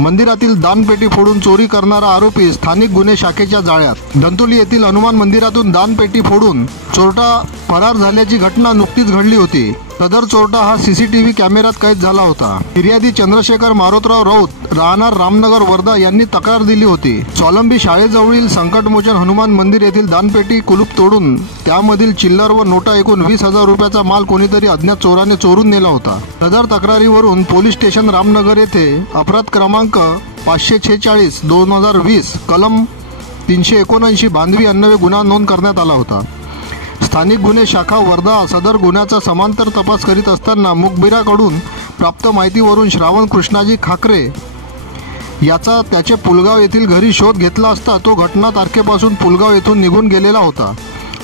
मंदिरातील दानपेटी फोडून चोरी करणारा आरोपी स्थानिक गुन्हे शाखेच्या जाळ्यात। धंतोली येथील हनुमान मंदिरातून दानपेटी फोडून चोरटा फरार झाल्याची घटना नुकतीच घडली होती। सदर चोरटा हा सीसीटीव्ही कॅमेऱ्यात कैद झाला होता। फिर्यादी चंद्रशेखर मारोतराव राऊत राहणार रामनगर वर्धा यांनी तक्रार दिली होती। स्वावलंबी शाळेजवळील संकटमोचन हनुमान मंदिर येथील दानपेटी कुलूप तोडून त्यामधील चिल्लर व नोटा एकूण 20,000 रुपयाचा माल कोणीतरी अज्ञात चोराने चोरून नेला होता। सदर तक्रारीवरून पोलीस स्टेशन रामनगर येथे अपराध क्रमांक 546/2020 कलम 379 बांधवी अन्वये गुन्हा नोंद करण्यात आला होता। स्थानिक गुन्हे शाखा वर्धा सदर गुन्ह्याचा समांतर तपास करीत असताना मुखबिराकडून प्राप्त माहितीवरून श्रावण कृष्णाजी खाकरे याचा त्याचे पुलगाव येथील घरी शोध घेतला असता तो घटना तारखेपासून पुलगाव येथून निघून गेलेला होता।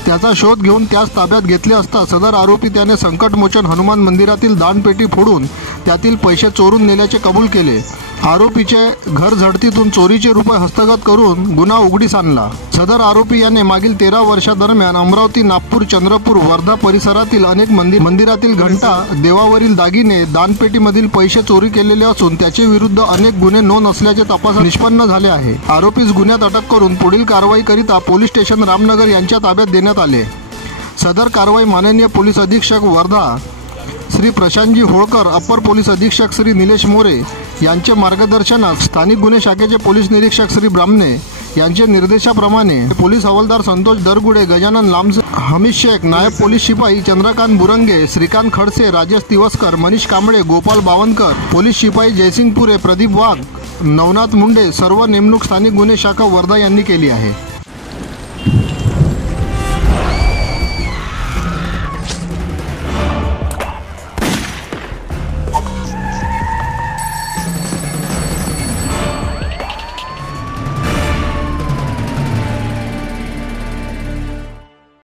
त्याचा शोध घेऊन त्यास ताब्यात घेतले असता सदर आरोपी त्याने संकटमोचन हनुमान मंदिरातील दानपेटी फोडून त्यातील पैसे चोरून नेल्याचे कबूल केले। आरोपीचे घर झडतीतून चोरीचे रुपये हस्तगत करून गुन्हा उघडीस आणला। सदर आरोपी याने मागील 13 वर्षादरम्यान अमरावती, नागपूर, चंद्रपूर, वर्धा परिसरातील अनेक मंदिरातील घंटा, देवावरील दागिने, दानपेटीमधील पैसे चोरी केलेले असून त्याचे विरुद्ध अनेक गुन्हे नोंद असल्याचे तपासात निष्पन्न झाले आहे। आरोपीस गुन्ह्यात अटक करून पुढील कारवाईकरिता पोलीस स्टेशन रामनगर यांच्या ताब्यात देण्यात आले। सदर कारवाई माननीय पोलीस अधीक्षक वर्धा श्री प्रशांतजी होळकर, अप्पर पोलीस अधीक्षक श्री निलेश मोरे यांचे मार्गदर्शनात स्थानिक गुन्हे शाखेचे पोलीस निरीक्षक श्री ब्राह्मणे यांचे निर्देशाप्रमाणे पोलीस हवालदार संतोष दरगुडे, गजानन लांबसे, हमीद शेख, नायब पोलीस शिपाई चंद्रकांत बुरंगे, श्रीकांत खडसे, राजेश तिवस्कर, मनीष कांबळे, गोपाल बावनकर, पोलीस शिपाई जयसिंगपुरे, प्रदीप वाघ, नवनाथ मुंडे सर्व नेमणूक स्थानिक गुन्हे शाखा वर्धा यांनी केली आहे।